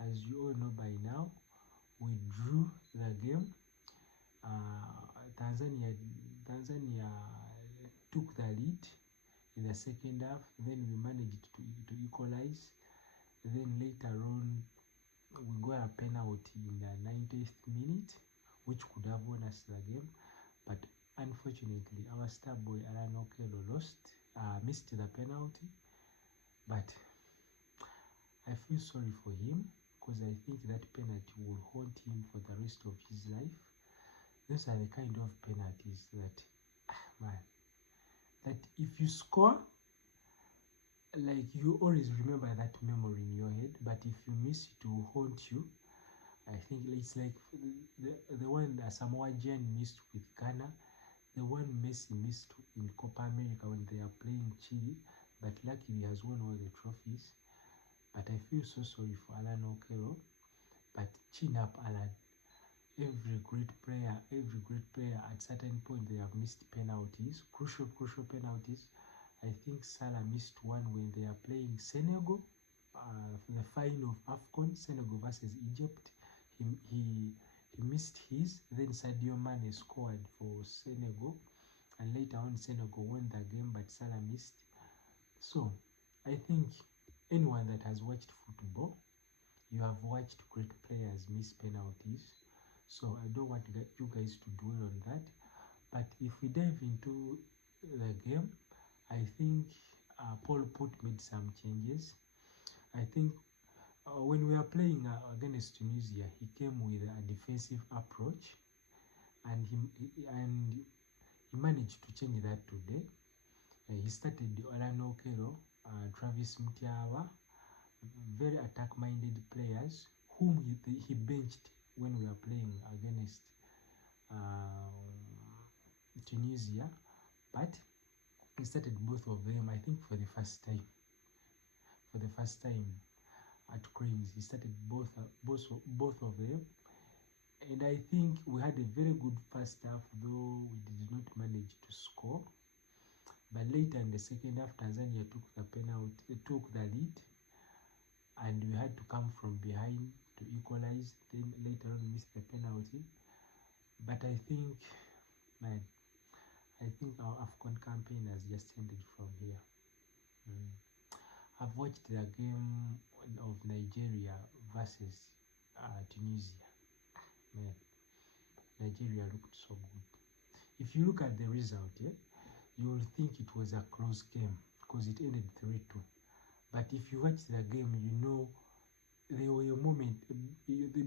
As you all know by now, we drew the game. Tanzania took the lead in the second half. Then we managed to equalize. Then later on, we got a penalty in the 90th minute, which could have won us the game. But unfortunately, our star boy Alan Okello missed the penalty. But I feel sorry for him, because I think that penalty will haunt him for the rest of his life. Those are the kind of penalties that, man, that if you score, like, you always remember that memory in your head, but if you miss, it will haunt you. I think it's like the one that Samoa Gyan missed with Ghana, the one Messi missed in Copa America when they are playing Chile, but luckily he has won all the trophies. But I feel so sorry for Alan Okello. But chin up, Alan. Every great player at certain point they have missed penalties, crucial penalties. I think Salah missed one when they are playing Senegal, the final of Afcon, Senegal versus Egypt. He missed his. Then Sadio Mane scored for Senegal, and later on Senegal won the game, but Salah missed. So I think anyone that has watched football, you have watched great players miss penalties. So I don't want you guys to dwell on that. But if we dive into the game, I think Paul Put made some changes. I think when we are playing against Tunisia, he came with a defensive approach, and he managed to change that today. He started Alan Okello, Travis Mutiawa, very attack-minded players whom he benched when we are playing against Tunisia, but he started both of them, I think, for the first time. For the first time at Cranes, he started both of them, and I think we had a very good first half, though we did not manage to score. But later in the second half, Tanzania took the lead, and we had to come from behind to equalize. Then later on, we missed the penalty. But I think, man, our Afcon campaign has just ended from here. I've watched the game of Nigeria versus Tunisia. Man, Nigeria looked so good. If you look at the result, you will think it was a close game because it ended 3-2. But if you watch the game, you know there were a moment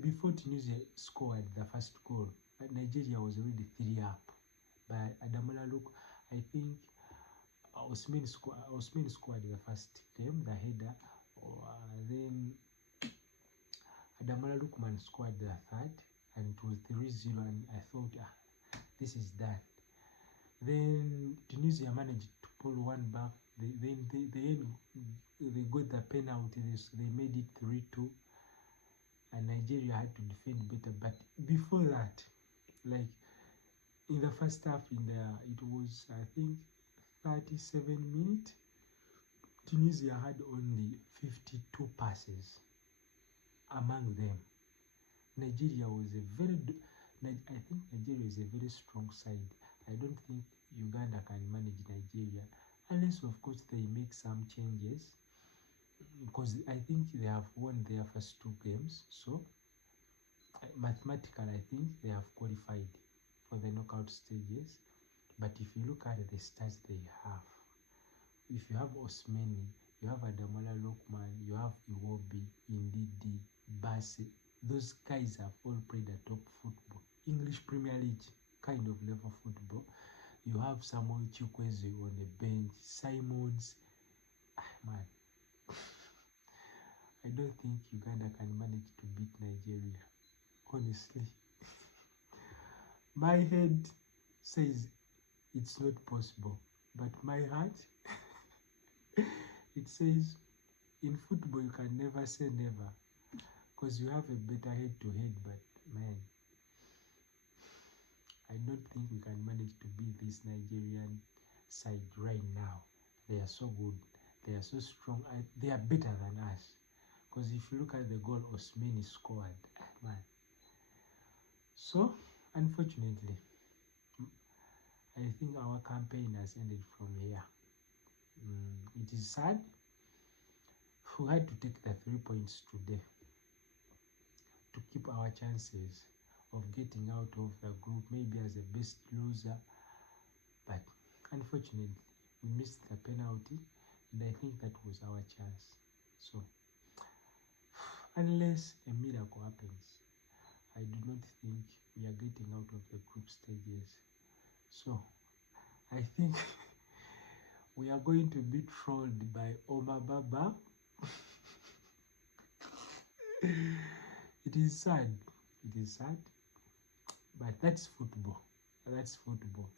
before Tunisia scored the first goal, Nigeria was already 3-up. But Adamola Look, I think Osman scored the first game, the header. Then Adamola Lookman scored the third, and it was 3-0, and I thought, this is done. Then Tunisia managed to pull one back. They got the penalty, so they made it 3-2, and Nigeria had to defend better. But before that, like in the first half, it was, I think, 37 minutes, Tunisia had only 52 passes. Among them, Nigeria was I think Nigeria is a very strong side. I don't think Uganda can manage Nigeria, unless of course they make some changes, because I think they have won their first 2 games. So mathematically, I think they have qualified for the knockout stages. But if you look at the stats they have, if you have Osmani, you have Adamola Lookman, you have Iwobi, Indidi, Bassey, those guys have all played the top football, English Premier League kind of level football. You have Samuel Chukwueze on the bench, Simons. Man, I don't think Uganda can manage to beat Nigeria, honestly. My head says it's not possible, but my heart, it says in football you can never say never, because you have a better head-to-head, but man, I don't think we can manage to beat this Nigerian side right now. They are so good. They are so strong. They are better than us. Because if you look at the goal Osimhen scored, man. So, unfortunately, I think our campaign has ended from here. It is sad. We had to take the 3 points today to keep our chances of getting out of the group, maybe as a best loser. But unfortunately, we missed the penalty, and I think that was our chance. So, unless a miracle happens, I do not think we are getting out of the group stages. So, I think we are going to be trolled by Oma Baba. It is sad. It is sad. But that's football. That's football.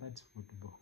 That's football.